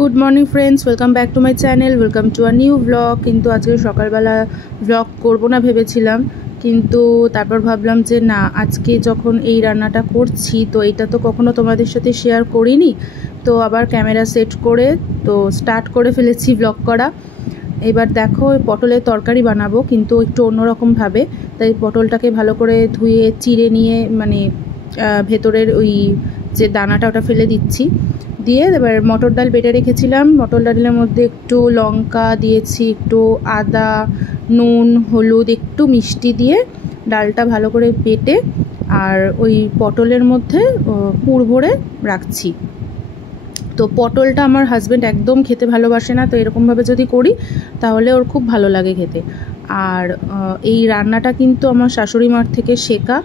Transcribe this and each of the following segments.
Good morning friends welcome back to my channel welcome to a new blog. किन्तु आज के सकालबेला blog करब ना भेबेछिलाम, किन्तु तारपर भाबलाम जे ना आजके जखन एई रान्नाटा करछि तो एटा तो कखनो तोमादेर साथे शेयर करिनी, तो आबार कैमेरा सेट करे तो स्टार्ट करे फेलेछि ब्लग करा। एबार देखो पटलेर तरकारी बानाबो किन्तु एकटु अन्यरकम भावे, ताई पटलटाके भालो करे धुए चिड़े निये माने भेतरेर ओई जे दानाटा ओटा फेले दिচ্ছি, দিয়ে এবার মটর ডাল বেটে রেখেছিলাম। মটর ডালের মধ্যে একটু লঙ্কা দিয়েছি, একটু আদা, নুন, হলুদ, একটু মিষ্টি দিয়ে ডালটা ভালো করে বেটে আর ওই পটলের মধ্যে পুর ভরে রাখছি। তো পটলটা আমার হাজব্যান্ড একদম খেতে ভালোবাসে না, তো এরকমভাবে যদি করি তাহলে ওর খুব ভালো লাগে খেতে। আর এই রান্নাটা কিন্তু আমার শাশুড়ি মার থেকে শেখা।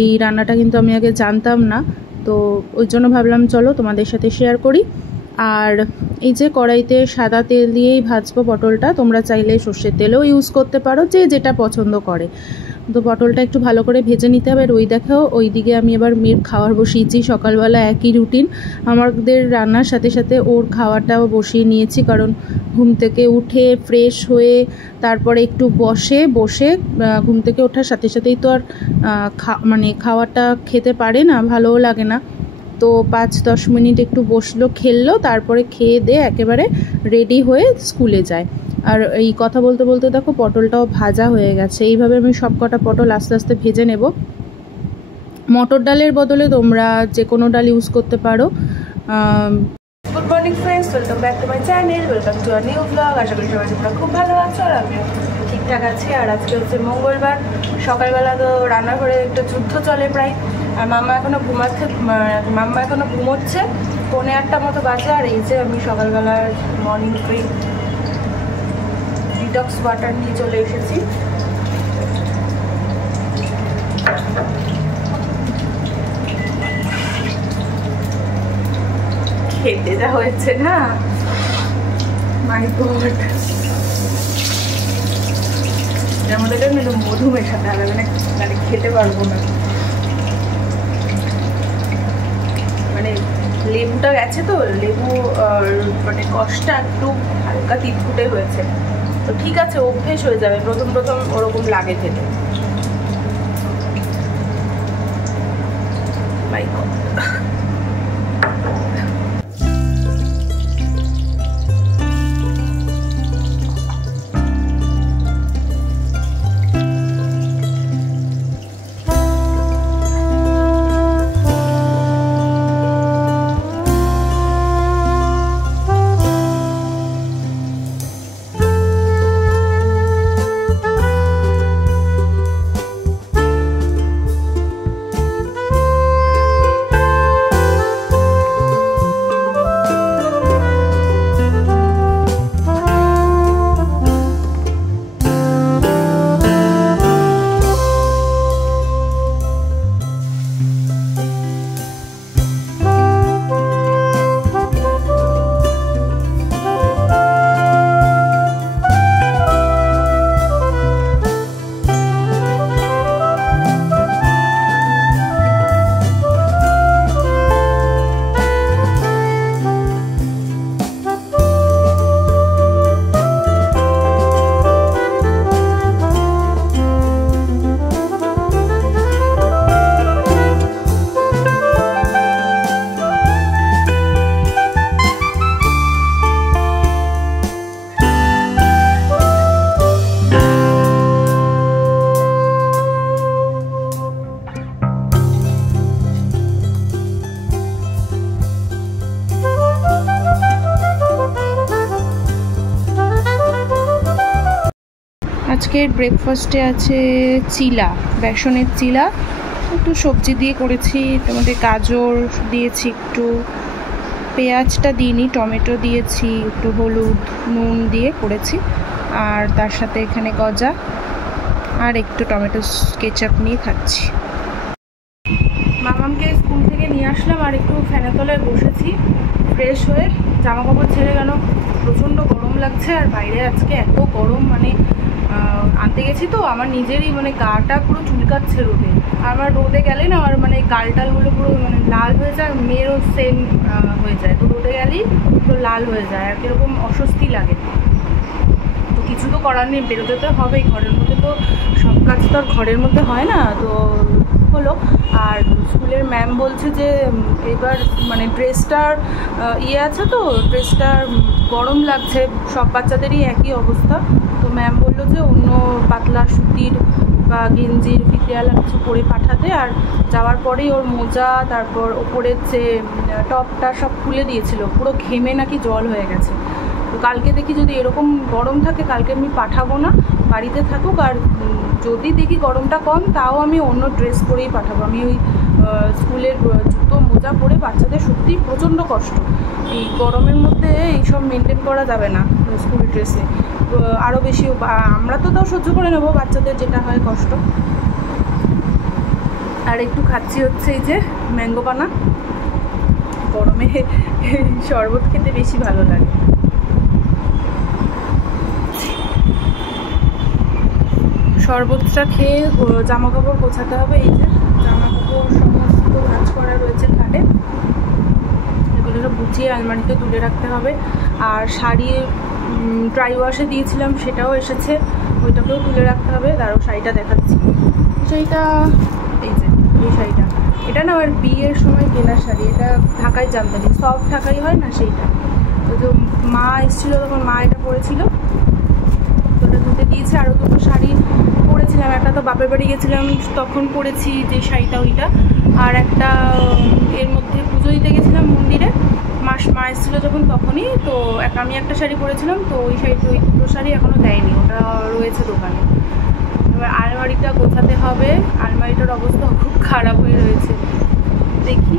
এই রান্নাটা কিন্তু আমি আগে জানতাম না, তো ওই জন্য ভাবলাম চলো তোমাদের সাথে শেয়ার করি। আর এই যে কড়াইতে সাদা তেল দিয়েই ভাজবো পটলটা, তোমরা চাইলে সর্ষের তেলও ইউজ করতে পারো, যে যেটা পছন্দ করে। তো পটলটা একটু ভালো করে ভেজে নিতে হবে। আর ওই দেখো ওইদিকে আমি এবার মেয়ের খাওয়ার বসিয়েছি। সকালবেলা একই রুটিন আমাদের, রান্নার সাথে সাথে ওর খাওয়াটাও বসিয়ে নিয়েছি, কারণ ঘুম থেকে উঠে ফ্রেশ হয়ে তারপরে একটু বসে ঘুম থেকে ওঠার সাথে সাথেই তো আর মানে খাওয়াটা খেতে পারে না, ভালোও লাগে না। তো 5-10 মিনিট একটু বসলো, খেললো, তারপরে খেয়ে দিয়ে একেবারে রেডি হয়ে স্কুলে যায়। আর এই কথা বলতে বলতে দেখো পটলটাও ভাজা হয়ে গেছে। এইভাবে আমি সব কটা পটল আস্তে আস্তে ভেজে নেব। মটর ডালের বদলে তোমরা যে কোনো ডাল ইউজ করতে পারো। Good morning friends, welcome back to my channel, welcome to a new blog. আশা করি সবাই তোমরা খুব ভালো আছো আর আমিও ঠিকঠাক আছি। আর আজকে হচ্ছে মঙ্গলবার, সকালবেলা তো রান্নাঘরে একটা যুদ্ধ চলে প্রায়। আর মাম্মা এখনো ঘুমোচ্ছে, 8:45 মতো বাজে। আর এই যে আমি সকালবেলার মর্নিং ড্রিঙ্ক ডিটক্স ওয়াটার নিয়ে চলে এসেছি। খেতে যা হয়েছে না, মাই গড। এর মধ্যে একটু মধু মেশাতে হবে, মানে খেতে পারবো না। মানে লেবুটা গেছে তো, লেবু মানে কষটা একটু হালকা তিতকুটে হয়েছে, তো ঠিক আছে, অভ্যেস হয়ে যাবে। প্রথম ওরকম লাগে খেতে। মাই গড। আজকের ব্রেকফাস্টে আছে চিলা, বেসনের চিলা, একটু সবজি দিয়ে করেছি। এর মধ্যে গাজর দিয়েছি, একটু পেঁয়াজটা দিইনি, টমেটো দিয়েছি, একটু হলুদ নুন দিয়ে করেছি। আর তার সাথে এখানে গজা আর একটু টমেটো কেচাপ নিয়ে খাচ্ছি। মামামকে স্কুল থেকে নিয়ে আসলাম আর একটু ফ্যানের তলায় বসেছি ফ্রেশ হয়ে। জামা কাপড় ছেড়ে গেল, প্রচণ্ড গরম লাগছে। আর বাইরে আজকে এত গরম, মানে আনতে গেছি তো আমার নিজেরই মানে গাটা পুরো চুলকাচ্ছে রোদে। আমার রোদে গেলে না আমার মানে গালটালগুলো পুরো মানে লাল হয়ে যায়, মেয়েরও সেম হয়ে যায়। তো রোদে গেলেই পুরো লাল হয়ে যায় আর কীরকম অস্বস্তি লাগে। তো কিছু তো করার নেই, বেরোতে তো হবেই, ঘরের মধ্যে তো সব কাজ তো আর ঘরের মধ্যে হয় না। তো হলো। আর স্কুলের ম্যাম বলছে যে এবার মানে ড্রেসটার আছে তো ড্রেসটার গরম লাগছে, সব বাচ্চাদেরই একই অবস্থা। তো ম্যাম বললো যে অন্য পাতলা সুতির বা গেঞ্জির ফিতেওয়ালা কিছু পরে পাঠাতে। আর যাওয়ার পরেই ওর মোজা তারপর ওপরের যে টপটা সব খুলে দিয়েছিল, পুরো ঘেমে নাকি জল হয়ে গেছে। তো কালকে দেখি যদি এরকম গরম থাকে কালকে আমি পাঠাবো না, বাড়িতে থাকুক। আর যদি দেখি গরমটা কম তাও আমি অন্য ড্রেস পরেই পাঠাবো। আমি ওই স্কুলের জুতো মোজা পরে বাচ্চাদের সত্যিই প্রচণ্ড কষ্ট, এই গরমের মধ্যে এইসব মেনটেন করা যাবে না স্কুল ড্রেসে। আরও বেশি আমরা তো তাও সহ্য করে নেবো, বাচ্চাদের যেটা হয় কষ্ট। আর একটু খাচ্ছি হচ্ছে এই যে ম্যাঙ্গো পানা, গরমে শরবত খেতে বেশি ভালো লাগে। শরবতটা খেয়ে জামা কাপড় গোছাতে হবে। এই যে জামা কাপড় সমস্ত কাজ করা রয়েছে খাটে, এগুলো সব গুছিয়ে আলমারিতে তুলে রাখতে হবে। আর শাড়ি ড্রাই ওয়াশে দিয়েছিলাম সেটাও এসেছে, ওইটাকেও তুলে রাখতে হবে। তারও শাড়িটা দেখাচ্ছি, শাড়িটা এই যে এই শাড়িটা, এটা না আমার বিয়ের সময় কেনা শাড়ি, এটা ঢাকায় জামদানি সফট ঢাকাই হয় না সেইটা। তো যে মা এসেছিলো তখন মা এটা পরেছিল, তো ওটা ধুতে দিয়েছে। আরও দুটো শাড়ি পরেছিলাম, একটা তো বাপের বাড়ি গেছিলাম তখন পরেছি যে শাড়িটা ওইটা, আর একটা এর মধ্যে পুজো দিতে গেছিলাম মন্দিরে, মা এসেছিলো যখন তখনই। তো আমি একটা শাড়ি পরেছিলাম, তো ওই শাড়িতে ওই দুটো শাড়ি এখনও দেয়নি, ওটা রয়েছে দোকানে। এবার আলমারিটা গোছাতে হবে, আলমারিটার অবস্থা খুব খারাপ হয়ে রয়েছে, দেখি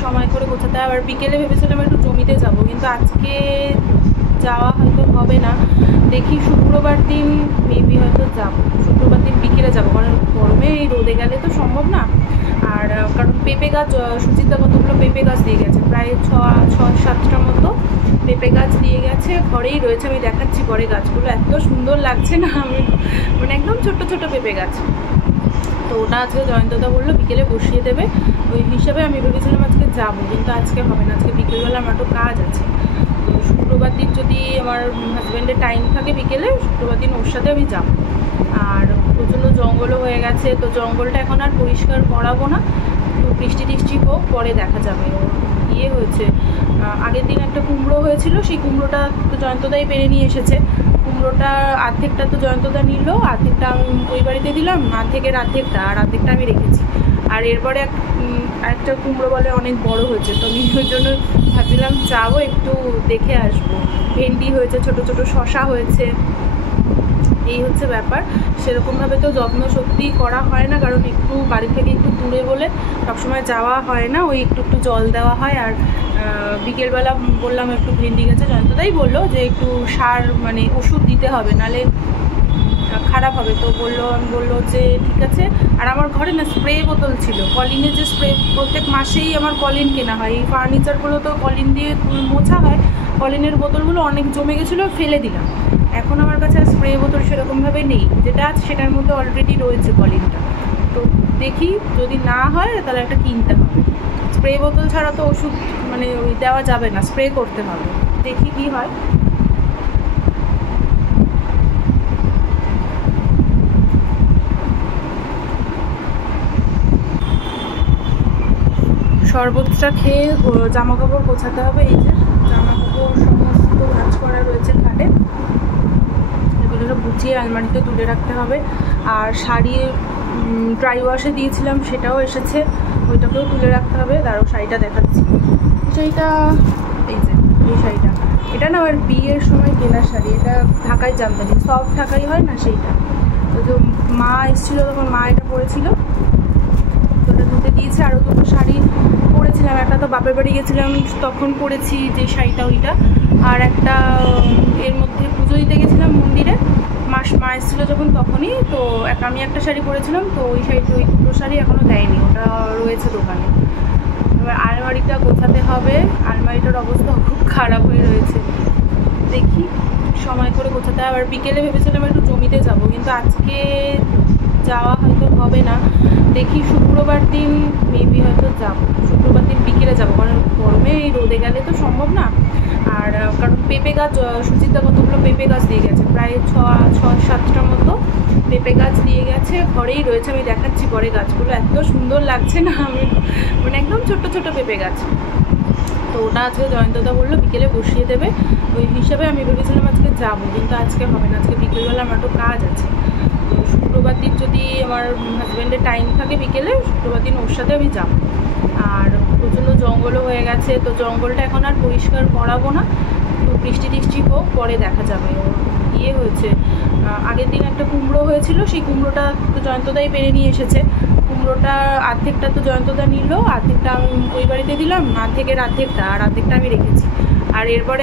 সময় করে গোছাতে হবে। আর বিকেলে ভেবেছিলাম একটু জমিতে যাব, কিন্তু আজকে যাওয়া হয়তো হবে না, দেখি শুক্রবার দিন মেবি হয়তো যাব, শুক্রবার দিন বিকেলে যাব, কারণ গরমে এই রোদে গেলে তো সম্ভব না। আর কারণ পেঁপে গাছ সুচিতা কতগুলো পেঁপে গাছ দিয়ে গেছে, প্রায় 6-7টা মতো পেঁপে গাছ দিয়ে গেছে, ঘরেই রয়েছে। আমি দেখাচ্ছি পরে, গাছগুলো এত সুন্দর লাগছে না, আমি মানে একদম ছোট্ট ছোট পেঁপে গাছ। তো ওটা আজকে জয়ন্তদা বললো বিকেলে বসিয়ে দেবে, ওই হিসাবে আমি ভেবেছিলাম আজকে যাবো, কিন্তু আজকে হবে না, আজকে বিকেলবেলা আমার একটু কাজ আছে। তো শুক্রবার দিন যদি আমার হাজব্যান্ডের টাইম থাকে বিকেলে, শুক্রবার দিন ওর সাথে আমি যাবো। আর প্রচণ্ড জঙ্গলও হয়ে গেছে, তো জঙ্গলটা এখন আর পরিষ্কার করাবো না, তো বৃষ্টি টিষ্টি হোক পরে দেখা যাবে। ইয়ে হয়েছে আগের দিন একটা কুমড়ো হয়েছিল, সেই কুমড়োটা তো জয়ন্তদাই পেরে নিয়ে এসেছে। কুমড়োটা অর্ধেকটা তো জয়ন্তদা নিল, অর্ধেকটা আমি ওই বাড়িতে দিলাম, অর্ধেকের অর্ধেকটা, আর অর্ধেকটা আমি রেখেছি। আর এরপরে একটা কুমড়ো বলে অনেক বড় হয়েছে, তো আমি ওই জন্য ভাবছিলাম যাবো একটু দেখে আসবো। ভেন্ডি হয়েছে, ছোট ছোট শশা হয়েছে, এই হচ্ছে ব্যাপার। সেরকমভাবে তো যত্ন সত্যিই করা হয় না, কারণ একটু বাড়ি থেকে একটু দূরে বলে সবসময় যাওয়া হয় না, ওই একটু একটু জল দেওয়া হয়। আর বিকেলবেলা বললাম একটু ভেন্ডি গাছে জয়ন্তদাই বললো যে একটু সার মানে ওষুধ দিতে হবে, নাহলে খারাপ হবে। তো বললো যে ঠিক আছে। আর আমার ঘরে না স্প্রে বোতল ছিল, কলিনের যে স্প্রে, প্রত্যেক মাসেই আমার কলিন কেনা হয়, এই ফার্নিচারগুলো তো কলিন দিয়ে মোছা হয়, কলিনের বোতলগুলো অনেক জমে গেছিলো, ফেলে দিলাম। এখন আমার কাছে আর স্প্রে বোতল সেরকমভাবে নেই, যেটা আছে সেটার মধ্যে অলরেডি রয়েছে কলিনটা। তো দেখি যদি না হয় তাহলে একটা কিনতে হবে। স্প্রে বোতল ছাড়া তো ওষুধ মানে ওই দেওয়া যাবে না, স্প্রে করতে হবে, দেখি কি হয়। শরবতটা খেয়ে জামা কাপড় গোছাতে হবে। এই যে জামা কাপড় সমস্ত কাজ করা রয়েছে খাটে, এগুলো সব গুছিয়ে আলমারিতে তুলে রাখতে হবে। আর শাড়ি ড্রাই ওয়াশে দিয়েছিলাম সেটাও এসেছে, ওইটাকেও তুলে রাখতে হবে। তারও শাড়িটা দেখাচ্ছি, শাড়িটা এই যে এই শাড়িটা, এটা না আমার বিয়ের সময় কেনা শাড়ি, এটা ঢাকায় জামদানি সফট ঢাকাই হয় না সেইটা। তো যে মা এসেছিলো তখন মা এটা পরেছিল, তো ওটা ধুতে দিয়েছে। আরও দুটো শাড়ি পরেছিলাম, একটা তো বাপের বাড়ি গেছিলাম তখন পরেছি যে শাড়িটা ওইটা, আর একটা এর মধ্যে পুজো দিতে গেছিলাম মন্দিরে, মা এসেছিলো যখন তখনই। তো আমি একটা শাড়ি পরেছিলাম, তো ওই শাড়িতে ওই দুটো শাড়ি এখনও দেয়নি, ওটা রয়েছে দোকানে। এবার আলমারিটা গোছাতে হবে, আলমারিটার অবস্থা খুব খারাপ হয়ে রয়েছে, দেখি সময় করে গোছাতে হয়। আবার বিকেলে ভেবেছিলাম একটু জমিতে যাব, কিন্তু আজকে যাওয়া হয়তো হবে না। দেখি শুক্রবার দিন মেবি হয়তো যাবো, শুক্রবার দিন বিকেলে যাবো, কারণ গরমে এই রোদে গেলে তো সম্ভব না। আর কারণ পেঁপে গাছ, সুচিতা কতগুলো পেঁপে গাছ দিয়ে গেছে, প্রায় ছয় সাতটা মতো পেঁপে গাছ দিয়ে গেছে, ঘরেই রয়েছে। আমি দেখাচ্ছি পরে, গাছগুলো এত সুন্দর লাগছে না, আমি মানে একদম ছোট ছোট পেঁপে গাছ। তো ওটা আজকে জয়ন্তদা বললো বিকেলে বসিয়ে দেবে, ওই হিসাবে আমি ভেবেছিলাম আজকে যাবো, কিন্তু আজকে হবে না। আজকে বিকেলবেলা আমার একটু কাজ আছে। তো শুক্রবার দিন যদি আমার হাজব্যান্ডের টাইম থাকে বিকেলে, শুক্রবার দিন ওর সাথে আমি যাবো। আর প্রচণ্ড জঙ্গলও হয়ে গেছে, তো জঙ্গলটা এখন আর পরিষ্কার করাবো না, তো বৃষ্টি টিষ্টি হোক, পরে দেখা যাবে। ইয়ে হয়েছে, আগের দিন একটা কুমড়ো হয়েছিল, সেই কুমড়োটা তো জয়ন্তদাই পেরে নিয়ে এসেছে। কুমড়োটা অর্ধেকটা তো জয়ন্তদা নিল, অর্ধেকটা আমি ওই বাড়িতে দিলাম, অর্ধেকের অর্ধেকটা, আর অর্ধেকটা আমি রেখেছি। আর এরপরে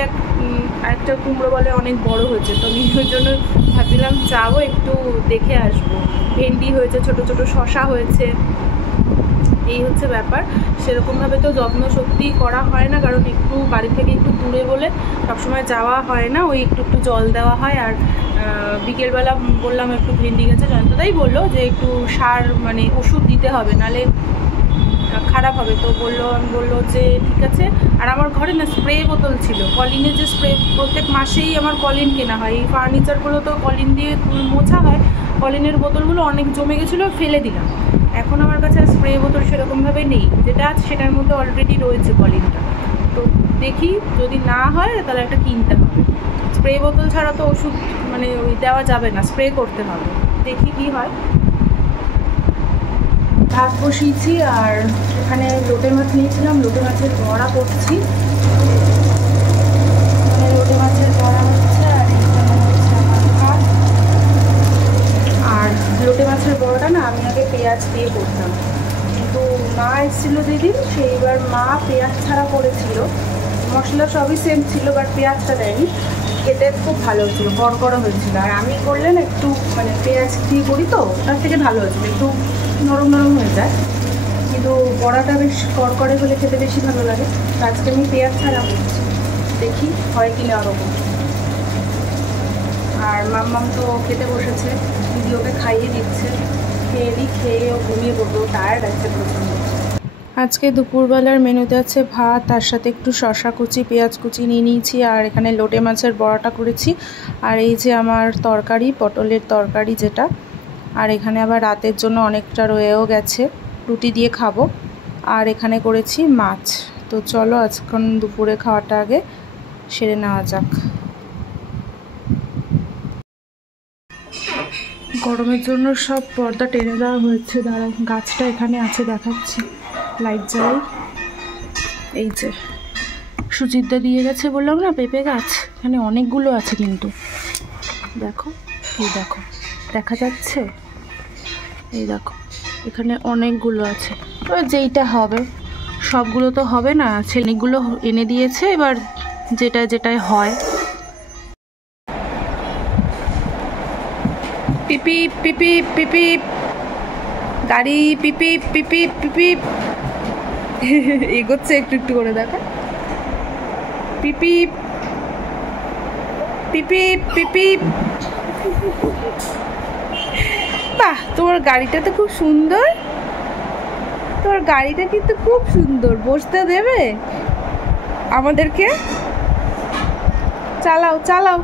একটা কুমড়ো বলে অনেক বড় হয়েছে, তো আমি ওই জন্য ভাবছিলাম যাবো একটু দেখে আসবো। ভেন্ডি হয়েছে, ছোট ছোট শশা হয়েছে, এই হচ্ছে ব্যাপার। সেরকমভাবে তো যত্ন সত্যিই করা হয় না, কারণ একটু বাড়ি থেকে একটু দূরে বলে সবসময় যাওয়া হয় না, ওই একটু একটু জল দেওয়া হয়। আর বিকেলবেলা বললাম একটু ভেন্ডি গাছে, জয়ন্তদাই বললো যে একটু সার মানে ওষুধ দিতে হবে, নাহলে খারাপ হবে। তো বললো যে ঠিক আছে। আর আমার ঘরে না স্প্রে বোতল ছিল, কলিনের যে স্প্রে, প্রত্যেক মাসেই আমার কলিন কেনা হয়, এই ফার্নিচারগুলো তো কলিন দিয়ে মোছা হয়, কলিনের বোতলগুলো অনেক জমে গেছিলো, ফেলে দিলাম। এখন আমার কাছে আর স্প্রে বোতল সেরকমভাবে নেই, যেটা আছে সেটার মধ্যে অলরেডি রয়েছে কলিনটা। তো দেখি যদি না হয় তাহলে একটা কিনতে হবে। স্প্রে বোতল ছাড়া তো ওষুধ মানে ওই দেওয়া যাবে না, স্প্রে করতে হবে। দেখি কী হয়। ভাত বসিয়েছি, আর এখানে লোটে মাছ নিয়েছিলাম, লোটে মাছের বড়া করছি, লোটে মাছের বড়া হচ্ছে। আর এখানে হচ্ছে আমার ভাত। আর লোটে মাছের বড়াটা না আমি আগে পেঁয়াজ দিয়ে করতাম, কিন্তু মা এসেছিলো যেদিন, সেইবার মা পেঁয়াজ ছাড়া করেছিল, মশলা সবই সেম ছিল, বাট পেঁয়াজটা দেয়নি। খেতে খুব ভালো হয়েছিলো, কড়কড়া হয়েছিল। আর আমি করলে না একটু মানে পেঁয়াজ দিয়ে করি তো, তার থেকে ভালো হয়েছিলো, একটু নরম নরম হয়ে যায়, কিন্তু বড়াটা বেশ কড়কড়ে হলে খেতে বেশি ভালো লাগে। তো আজকে আমি পেঁয়াজ ছাড়া করছি, দেখি হয় কিনা ওরকম। আর মাম্মাম তো খেতে বসেছে, দিদি ওকে খাইয়ে দিচ্ছে, খেয়ে ও ঘুমিয়ে পড়বো, টায়ার্ড আছে প্রচণ্ড। আজকে দুপুরবেলার মেনুতে আছে ভাত, তার সাথে একটু শশা কুচি, পেঁয়াজ কুচি নিয়ে নিয়েছি, আর এখানে লোটে মাছের বড়াটা করেছি। আর এই যে আমার তরকারি, পটলের তরকারি যেটা। আর এখানে আবার রাতের জন্য অনেকটা রয়েও গেছে, রুটি দিয়ে খাবো। আর এখানে করেছি মাছ। তো চলো আজকাল দুপুরে খাওয়াটা আগে সেরে নেওয়া যাক। গরমের জন্য সব পর্দা টেনে দেওয়া হয়েছে, দাঁড়াও গাছটা এখানে আছে দেখাচ্ছি, লাইট জ্বালাই। এই যে সুচিত্রা দিয়ে গেছে বললাম না পেঁপে গাছ, এখানে অনেকগুলো আছে, কিন্তু দেখো, এই দেখো দেখা যাচ্ছে, এই দেখো এখানে অনেকগুলো আছে। এবার যেইটা হবে, সবগুলো তো হবে না, ছেলেগুলো এনে দিয়েছে, এবার যেটাই হয়। পিপি পিপি পিপি গাড়ি, পিপি পিপি পিপি এগোচ্ছে একটু একটু করে, দেখো পিপি পিপি পিপি। বাহ, তোমার গাড়িটা তো খুব সুন্দর, তোমার গাড়িটা কিন্তু খুব সুন্দর, বসতে দেবে আমাদেরকে? চালাও চালাও।